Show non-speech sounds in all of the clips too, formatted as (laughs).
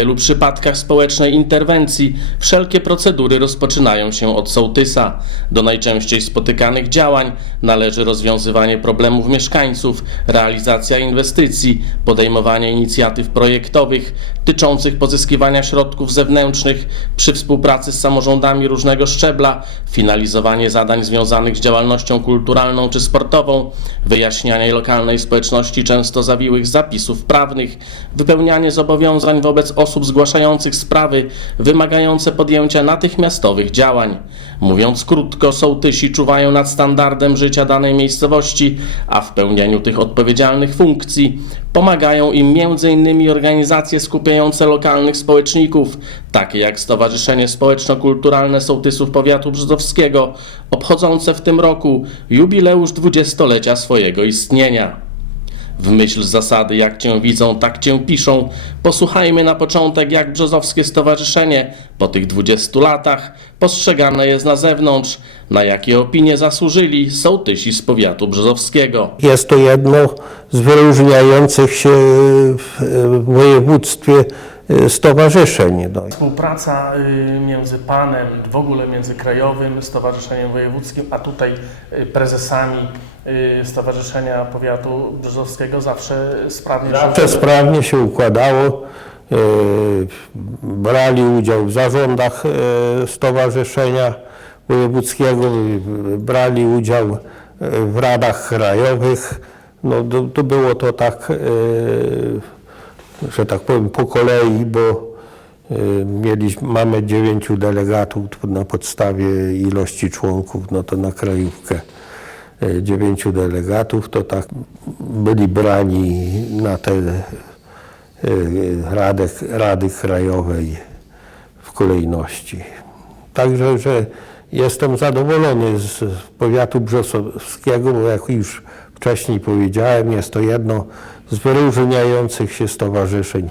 Wielu przypadkach społecznej interwencji wszelkie procedury rozpoczynają się od sołtysa. Do najczęściej spotykanych działań należy rozwiązywanie problemów mieszkańców, realizacja inwestycji, podejmowanie inicjatyw projektowych tyczących pozyskiwania środków zewnętrznych przy współpracy z samorządami różnego szczebla, finalizowanie zadań związanych z działalnością kulturalną czy sportową, wyjaśnianie lokalnej społeczności często zawiłych zapisów prawnych, wypełnianie zobowiązań wobec osób zgłaszających sprawy wymagające podjęcia natychmiastowych działań. Mówiąc krótko, sołtysi czuwają nad standardem życia danej miejscowości, a w pełnieniu tych odpowiedzialnych funkcji pomagają im m.in. organizacje skupiające lokalnych społeczników, takie jak Stowarzyszenie Społeczno-Kulturalne Sołtysów Powiatu Brzozowskiego, obchodzące w tym roku jubileusz dwudziestolecia swojego istnienia. W myśl zasady jak cię widzą, tak cię piszą, posłuchajmy na początek jak Brzozowskie Stowarzyszenie po tych 20 latach postrzegane jest na zewnątrz, na jakie opinie zasłużyli sołtysi z powiatu brzozowskiego. Jest to jedno z wyróżniających się w w województwie e, stowarzyszeń. No. Współpraca y, między panem, w ogóle między Krajowym Stowarzyszeniem Wojewódzkim, a tutaj y, prezesami y, Stowarzyszenia Powiatu Brzozowskiego zawsze sprawnie Zawsze sprawnie się układało. Brali udział w zarządach Stowarzyszenia Wojewódzkiego, brali udział w radach krajowych. No, to, to było to tak, że tak powiem, po kolei, bo e, mieliśmy, mamy dziewięciu delegatów na podstawie ilości członków, no to na krajówkę e, dziewięciu delegatów, to tak byli brani na te e, Rady, Rady Krajowej w kolejności. Także, że jestem zadowolony z powiatu brzosowskiego, bo jak już wcześniej powiedziałem, jest to jedno z wyróżniających się stowarzyszeń e,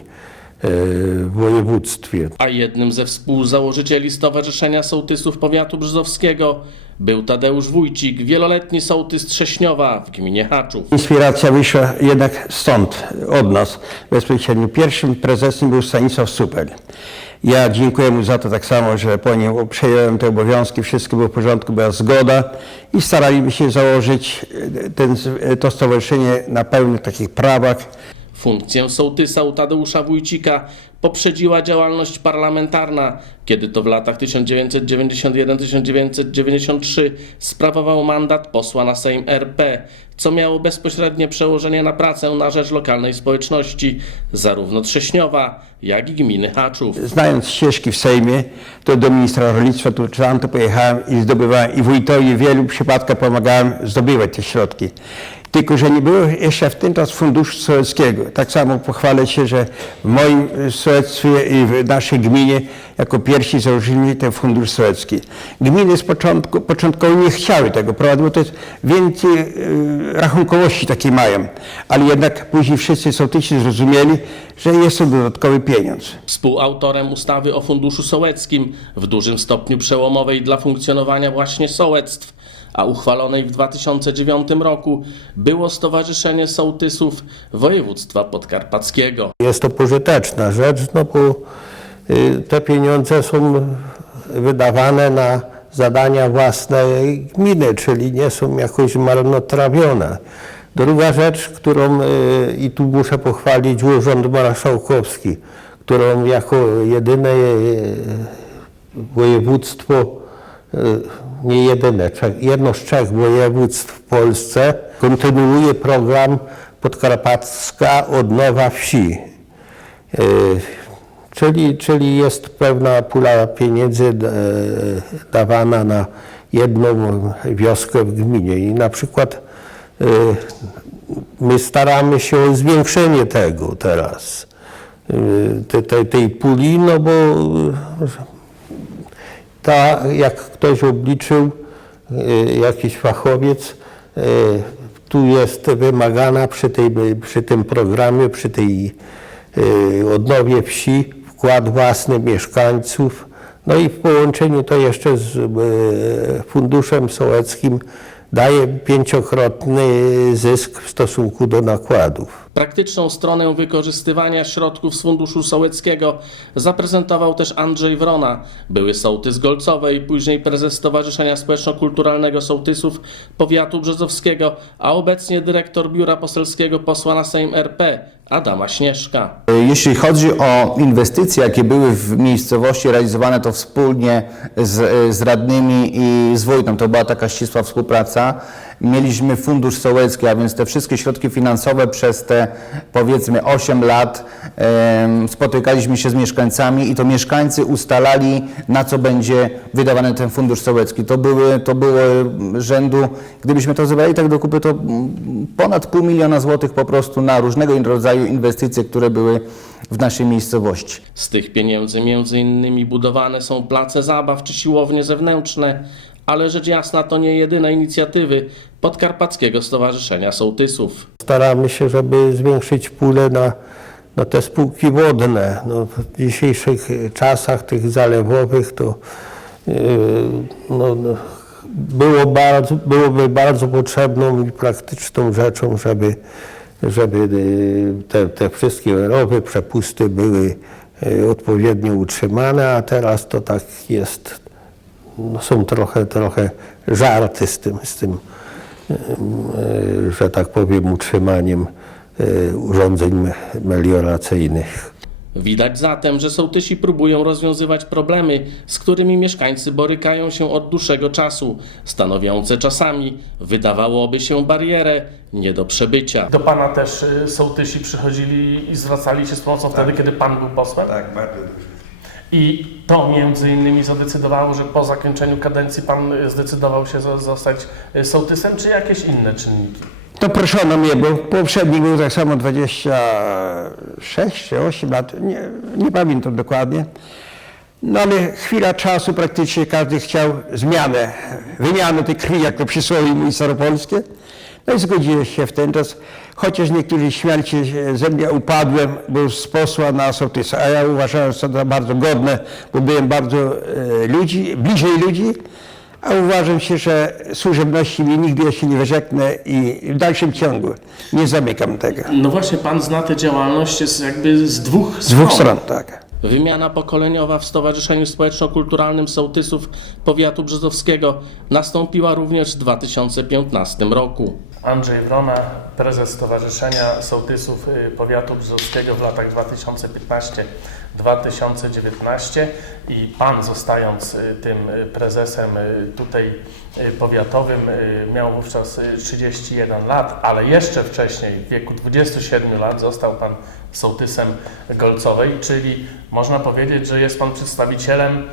w województwie. A jednym ze współzałożycieli Stowarzyszenia Sołtysów Powiatu Brzozowskiego był Tadeusz Wójcik, wieloletni sołtys Trześniowa w gminie Haczów. Inspiracja wyszła jednak stąd, od nas bezpośrednio. Pierwszym prezesem był Stanisław Supel. Ja dziękuję mu za to tak samo, że po nim przejąłem te obowiązki, wszystko było w porządku, była zgoda i staraliśmy się założyć e, ten, to stowarzyszenie na pełnych takich prawach. Funkcję sołtysa u Tadeusza Wójcika poprzedziła działalność parlamentarna, kiedy to w latach 1991-1993 sprawował mandat posła na Sejm RP, co miało bezpośrednie przełożenie na pracę na rzecz lokalnej społeczności, zarówno Trześniowa, jak i gminy Haczów. Znając ścieżki w Sejmie, to do ministra rolnictwa tu tam to pojechałem i zdobywałem i wójtowi w wielu przypadkach pomagałem zdobywać te środki. Tylko, że nie było jeszcze w tym czas funduszu sołeckiego. Tak samo pochwalę się, że w moim sołectwie i w naszej gminie jako pierwsi założyli ten fundusz sołecki. Gminy z początku, początkowo nie chciały tego prowadzić, bo to jest więcej e, rachunkowości takiej mają. Ale jednak później wszyscy sołtysi zrozumieli, że jest to dodatkowy pieniądz. Współautorem ustawy o Funduszu Sołeckim, w dużym stopniu przełomowej dla funkcjonowania właśnie sołectw, a uchwalonej w 2009 roku, było Stowarzyszenie Sołtysów Województwa Podkarpackiego. Jest to pożyteczna rzecz, no bo y, te pieniądze są wydawane na zadania własne gminy, czyli nie są jakoś marnotrawione. Druga rzecz, którą y, i tu muszę pochwalić Urząd Marszałkowski, którą jako jedyne y, województwo, nie jedyne, jedno z trzech województw w Polsce kontynuuje program Podkarpacka Odnowa Wsi. E, Czyli, czyli jest pewna pula pieniędzy e, dawana na jedną wioskę w gminie i na przykład e, my staramy się o zwiększenie tego teraz, e, te, te, tej puli, no bo ta, jak ktoś obliczył, e, jakiś fachowiec, e, tu jest wymagana przy, tej, przy tym programie, przy tej e, odnowie wsi wkład własny mieszkańców. No i w połączeniu to jeszcze z funduszem sołeckim daje pięciokrotny zysk w stosunku do nakładów. Praktyczną stronę wykorzystywania środków z Funduszu Sołeckiego zaprezentował też Andrzej Wrona, były sołtys Golcowej, później prezes Stowarzyszenia Społeczno-Kulturalnego Sołtysów Powiatu Brzozowskiego, a obecnie dyrektor Biura Poselskiego Posła na Sejm RP Adama Śnieżka. Jeśli chodzi o inwestycje, jakie były w miejscowości realizowane, to wspólnie z, z radnymi i z wójtem, to była taka ścisła współpraca. Mieliśmy fundusz sołecki, a więc te wszystkie środki finansowe przez te powiedzmy 8 lat spotykaliśmy się z mieszkańcami i to mieszkańcy ustalali, na co będzie wydawany ten fundusz sołecki. To były, to było rzędu, gdybyśmy to zebrali tak do kupy, to mm, ponad pół miliona złotych po prostu na różnego rodzaju inwestycje, które były w naszej miejscowości. Z tych pieniędzy między innymi budowane są place zabaw czy siłownie zewnętrzne, ale rzecz jasna to nie jedyne inicjatywy Podkarpackiego Stowarzyszenia Sołtysów. Staramy się, żeby zwiększyć pulę na, na te spółki wodne. No, w dzisiejszych czasach tych zalewowych to yy, no, no, było bardzo, byłoby bardzo potrzebną i praktyczną rzeczą, żeby, żeby yy, te, te wszystkie rowy, przepusty były yy, odpowiednio utrzymane, a teraz to tak jest, no, są trochę, trochę żarty z tym, z tym e, że tak powiem, utrzymaniem e, urządzeń me- melioracyjnych. Widać zatem, że sołtysi próbują rozwiązywać problemy, z którymi mieszkańcy borykają się od dłuższego czasu, stanowiące czasami, wydawałoby się, barierę nie do przebycia. Do pana też y, sołtysi przychodzili i zwracali się z pomocą wtedy, kiedy pan był posłem? Tak, bardzo dużo. I to między innymi zadecydowało, że po zakończeniu kadencji pan y, zdecydował się zo- zostać y, sołtysem, czy jakieś inne czynniki? To proszono mnie, bo poprzedni był tak samo 26 czy 8 lat, nie, nie pamiętam dokładnie. No ale chwila czasu, praktycznie każdy chciał zmianę, wymianę tej krwi, jak to przysłowie mówi staropolskie. No i zgodziłem się w ten czas, chociaż niektórzy śmiali się ze mnie, upadłem, bo z posła na sołtysa, a ja uważałem że to za bardzo godne, bo byłem bardzo e, ludzi, bliżej ludzi, a uważam się, że służebności mi nigdy ja się nie wyrzeknę i w dalszym ciągu nie zamykam tego. No właśnie, pan zna tę działalność z jakby z dwóch Z dwóch stron, tak. Wymiana pokoleniowa w Stowarzyszeniu Społeczno-Kulturalnym Sołtysów Powiatu Brzozowskiego nastąpiła również w 2015 roku. Andrzej Wrona, prezes Stowarzyszenia Sołtysów y, Powiatu Brzozowskiego w latach 2015-2019 i pan zostając y, tym y, prezesem tutaj powiatowym miał wówczas y, 31 lat, ale jeszcze wcześniej w wieku 27 lat został pan sołtysem Golcowej, czyli można powiedzieć, że jest pan przedstawicielem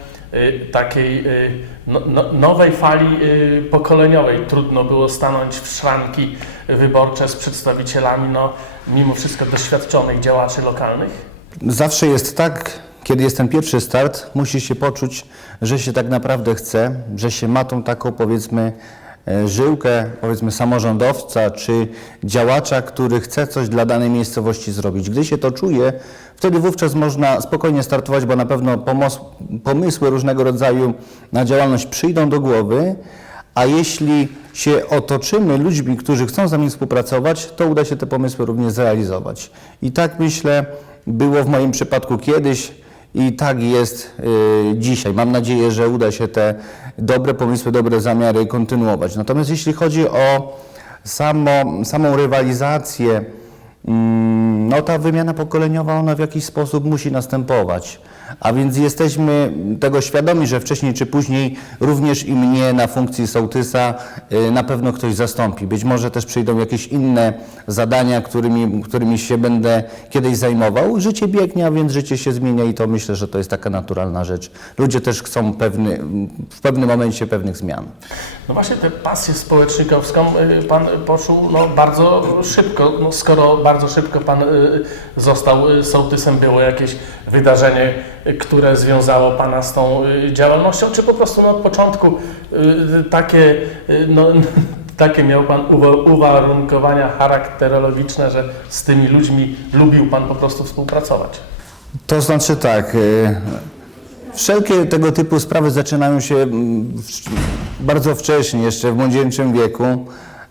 takiej y, no, no, nowej fali y, pokoleniowej. Trudno było stanąć w szranki wyborcze z przedstawicielami, no, mimo wszystko doświadczonych działaczy lokalnych. Zawsze jest tak, kiedy jest ten pierwszy start, musi się poczuć, że się tak naprawdę chce, że się ma tą taką powiedzmy e, żyłkę, powiedzmy samorządowca czy działacza, który chce coś dla danej miejscowości zrobić. Gdy się to czuje, wtedy wówczas można spokojnie startować, bo na pewno pomysły różnego rodzaju na działalność przyjdą do głowy, a jeśli się otoczymy ludźmi, którzy chcą z nami współpracować, to uda się te pomysły również zrealizować. I tak myślę, było w moim przypadku kiedyś i tak jest y, dzisiaj. Mam nadzieję, że uda się te dobre pomysły, dobre zamiary kontynuować. Natomiast jeśli chodzi o samo, samą rywalizację, No ta wymiana pokoleniowa, ona w jakiś sposób musi następować. A więc jesteśmy tego świadomi, że wcześniej czy później również i mnie na funkcji sołtysa y, na pewno ktoś zastąpi. Być może też przyjdą jakieś inne zadania, którymi, którymi się będę kiedyś zajmował. Życie biegnie, a więc życie się zmienia i to myślę, że to jest taka naturalna rzecz. Ludzie też chcą pewny, w pewnym momencie pewnych zmian. No właśnie tę pasję społecznikowską y, pan poczuł no, bardzo szybko. No, skoro bardzo szybko pan y, został sołtysem, było jakieś wydarzenie, które związało pana z tą y, działalnością, czy po prostu no, od początku y, takie, y, no, (laughs) takie miał pan uwa- uwarunkowania charakterologiczne, że z tymi ludźmi lubił pan po prostu współpracować? To znaczy tak. Wszelkie tego typu sprawy zaczynają się mm, bardzo wcześnie, jeszcze w młodzieńczym wieku.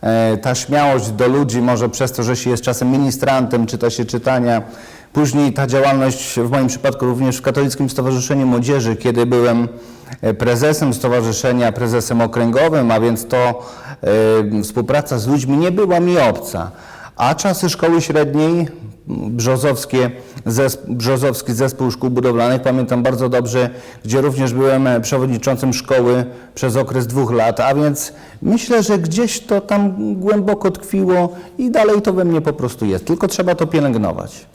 e, ta śmiałość do ludzi, może przez to, że się jest czasem ministrantem, czyta się czytania. Później ta działalność, w moim przypadku również w Katolickim Stowarzyszeniu Młodzieży, kiedy byłem e, prezesem stowarzyszenia, prezesem okręgowym, a więc to e, współpraca z ludźmi nie była mi obca. A czasy szkoły średniej, Brzozowskie, zesp- Brzozowski Zespół Szkół Budowlanych, pamiętam bardzo dobrze, gdzie również byłem e, przewodniczącym szkoły przez okres dwóch lat, a więc myślę, że gdzieś to tam głęboko tkwiło i dalej to we mnie po prostu jest, tylko trzeba to pielęgnować.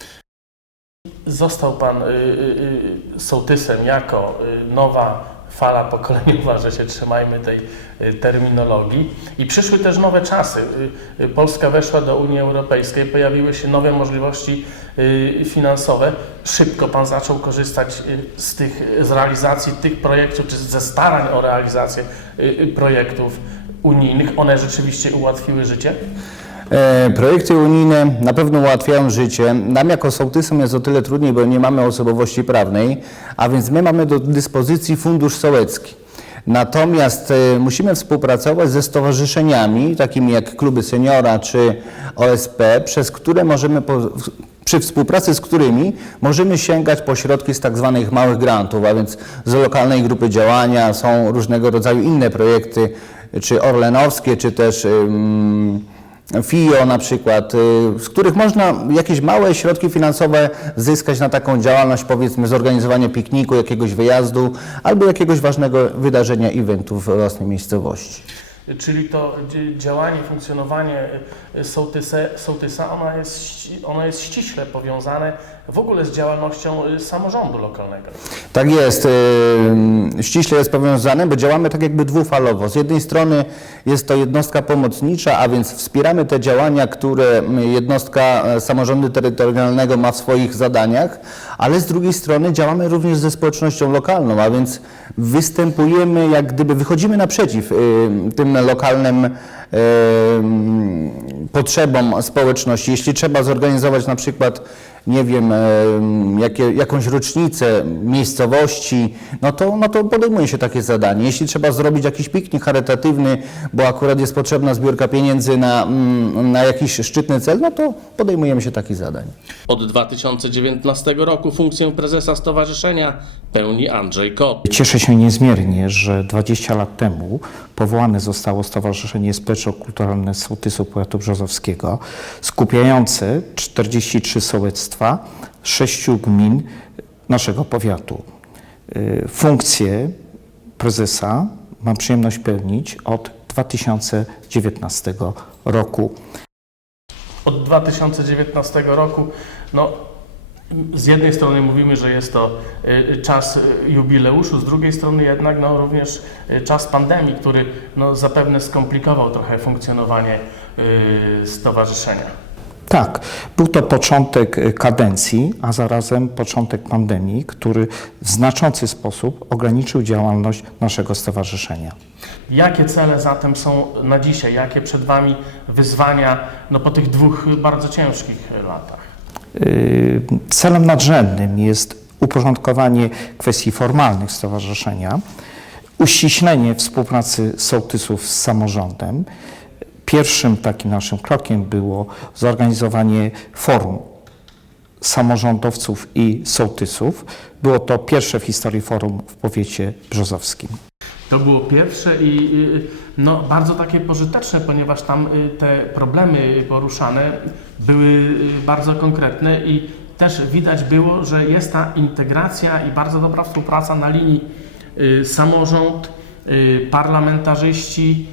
Został pan y, y, y, sołtysem jako y, nowa fala pokoleniowa, że się trzymajmy tej y, terminologii. I przyszły też nowe czasy. Polska weszła do Unii Europejskiej, pojawiły się nowe możliwości finansowe. Szybko pan zaczął korzystać z, tych, z realizacji tych projektów, czy ze starań o realizację projektów unijnych. One rzeczywiście ułatwiły życie. E, Projekty unijne na pewno ułatwiają życie. Nam jako sołtysom jest o tyle trudniej, bo nie mamy osobowości prawnej, a więc my mamy do dyspozycji fundusz sołecki. Natomiast e, musimy współpracować ze stowarzyszeniami, takimi jak kluby seniora czy OSP, przez które możemy, przy współpracy z którymi możemy sięgać po środki z tak zwanych małych grantów, a więc z lokalnej grupy działania, są różnego rodzaju inne projekty, czy orlenowskie, czy też FIO na przykład, y, z których można jakieś małe środki finansowe zyskać na taką działalność, powiedzmy zorganizowanie pikniku, jakiegoś wyjazdu albo jakiegoś ważnego wydarzenia, eventu w własnej miejscowości. Czyli to dzi- działanie, funkcjonowanie y, sołtyse, sołtysa, ono jest, ono jest ściśle powiązane w ogóle z działalnością y, samorządu lokalnego. Tak jest, y, ściśle jest powiązane, bo działamy tak jakby dwufalowo. Z jednej strony jest to jednostka pomocnicza, a więc wspieramy te działania, które jednostka e, samorządu terytorialnego ma w swoich zadaniach, ale z drugiej strony działamy również ze społecznością lokalną, a więc występujemy, jak gdyby wychodzimy naprzeciw y, tym lokalnym potrzebom społeczności. Jeśli trzeba zorganizować na przykład, nie wiem, em, jakie, jakąś rocznicę miejscowości, no to, no to podejmuje się takie zadanie. Jeśli trzeba zrobić jakiś piknik charytatywny, bo akurat jest potrzebna zbiórka pieniędzy na, mm, na jakiś szczytny cel, no to podejmujemy się takich zadań. Od 2019 roku funkcję prezesa stowarzyszenia pełni Andrzej Kot. Cieszę się niezmiernie, że 20 lat temu powołane zostało Stowarzyszenie Społeczno-Kulturalne Sołtysów Powiatu Brzozowskiego, skupiające 43 sołectwa 6 gmin naszego powiatu. Y, Funkcję prezesa mam przyjemność pełnić od 2019 roku. Od 2019 roku, no, z jednej strony mówimy, że jest to y, czas y, jubileuszu, z drugiej strony jednak no, również y, czas pandemii, który no, zapewne skomplikował trochę funkcjonowanie stowarzyszenia. Tak, był to początek kadencji, a zarazem początek pandemii, który w znaczący sposób ograniczył działalność naszego stowarzyszenia. Jakie cele zatem są na dzisiaj? Jakie przed Wami wyzwania no, po tych dwóch bardzo ciężkich latach? Y, Celem nadrzędnym jest uporządkowanie kwestii formalnych stowarzyszenia, uściślenie współpracy sołtysów z samorządem. Pierwszym takim naszym krokiem było zorganizowanie forum samorządowców i sołtysów. Było to pierwsze w historii forum w powiecie brzozowskim. To było pierwsze i no, bardzo takie pożyteczne, ponieważ tam y, te problemy poruszane były y, bardzo konkretne i też widać było, że jest ta integracja i bardzo dobra współpraca na linii y, samorząd, parlamentarzyści.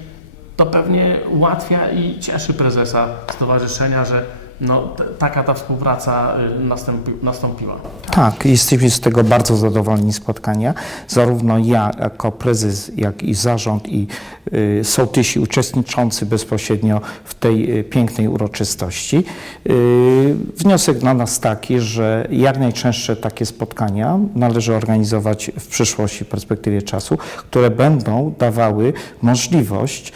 To pewnie ułatwia i cieszy prezesa stowarzyszenia, że no, taka ta współpraca y, nastąpi, nastąpiła. Tak, jesteśmy z tego bardzo zadowoleni spotkania. Zarówno ja jako prezes, jak i zarząd i y, sołtysi uczestniczący bezpośrednio w tej y, pięknej uroczystości. Y, wniosek dla nas taki, że jak najczęstsze takie spotkania należy organizować w przyszłości, w perspektywie czasu, które będą dawały możliwość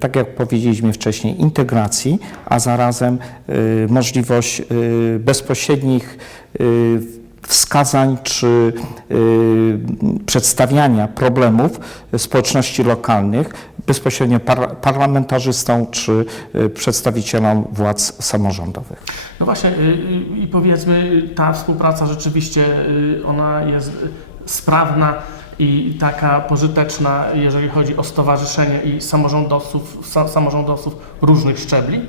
tak jak powiedzieliśmy wcześniej, integracji, a zarazem y, możliwość y, bezpośrednich y, wskazań czy y, przedstawiania problemów społeczności lokalnych bezpośrednio par parlamentarzystom czy y, przedstawicielom władz samorządowych. No właśnie y, y, i powiedzmy, ta współpraca rzeczywiście y, ona jest y, sprawna i taka pożyteczna, jeżeli chodzi o stowarzyszenie i samorządowców, sa, samorządowców różnych szczebli.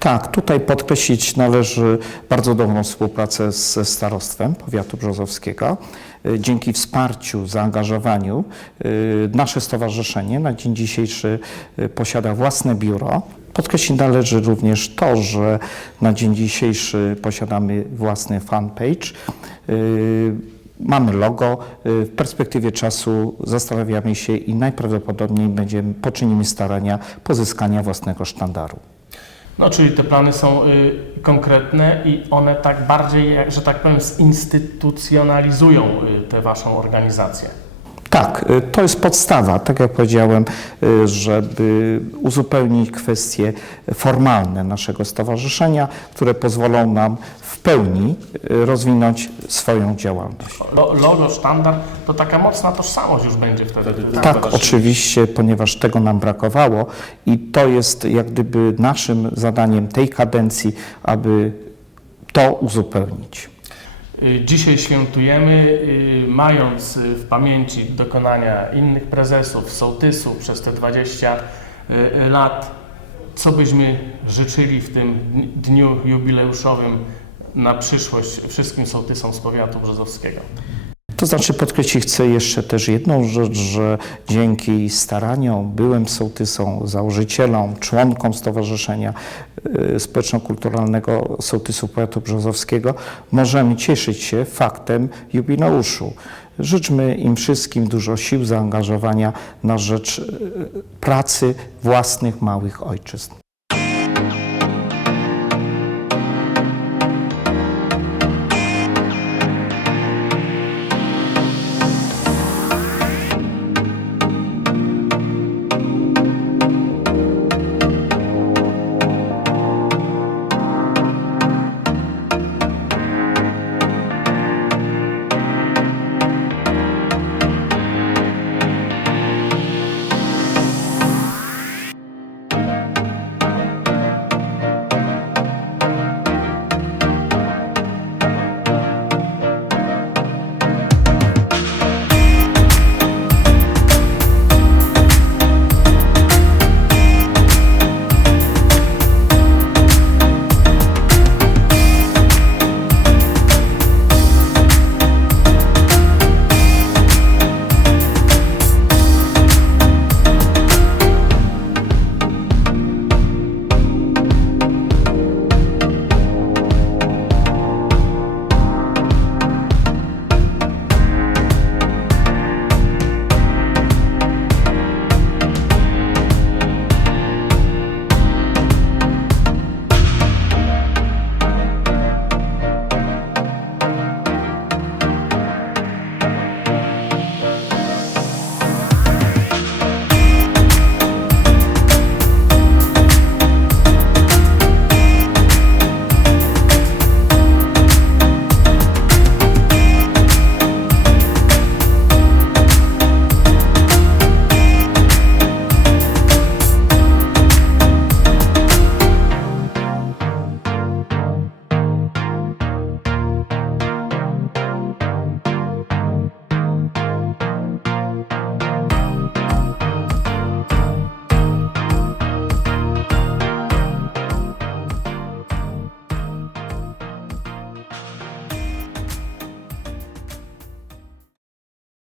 Tak, tutaj podkreślić należy bardzo dobrą współpracę ze starostwem powiatu brzozowskiego. Y, Dzięki wsparciu, zaangażowaniu y, nasze stowarzyszenie na dzień dzisiejszy y, posiada własne biuro. Podkreślić należy również to, że na dzień dzisiejszy posiadamy własny fanpage. Mamy logo. Y, W perspektywie czasu zastanawiamy się i najprawdopodobniej będziemy, poczynimy starania pozyskania własnego sztandaru. No, czyli te plany są y, konkretne i one tak bardziej, jak- że tak powiem, zinstytucjonalizują y, tę waszą organizację. Tak, y, to jest podstawa, tak jak powiedziałem, y, żeby uzupełnić kwestie formalne naszego stowarzyszenia, które pozwolą nam pełni y, rozwinąć swoją działalność. Lo- Logo, sztandar to taka mocna tożsamość już będzie wtedy. Tak, stowarzyszeniu. oczywiście, ponieważ tego nam brakowało i to jest jak gdyby naszym zadaniem tej kadencji, aby to uzupełnić. Y, Dzisiaj świętujemy, y, mając w pamięci dokonania innych prezesów, sołtysów przez te 20 y, lat. Co byśmy życzyli w tym dni- dniu jubileuszowym na przyszłość wszystkim sołtysom z powiatu brzozowskiego? To znaczy podkreślić chcę jeszcze też jedną rzecz, że dzięki staraniom, byłym sołtysom, założycielom, członkom Stowarzyszenia y, Społeczno-Kulturalnego Sołtysów Powiatu Brzozowskiego możemy cieszyć się faktem jubileuszu. Życzmy im wszystkim dużo sił, zaangażowania na rzecz y, pracy własnych małych ojczyzn.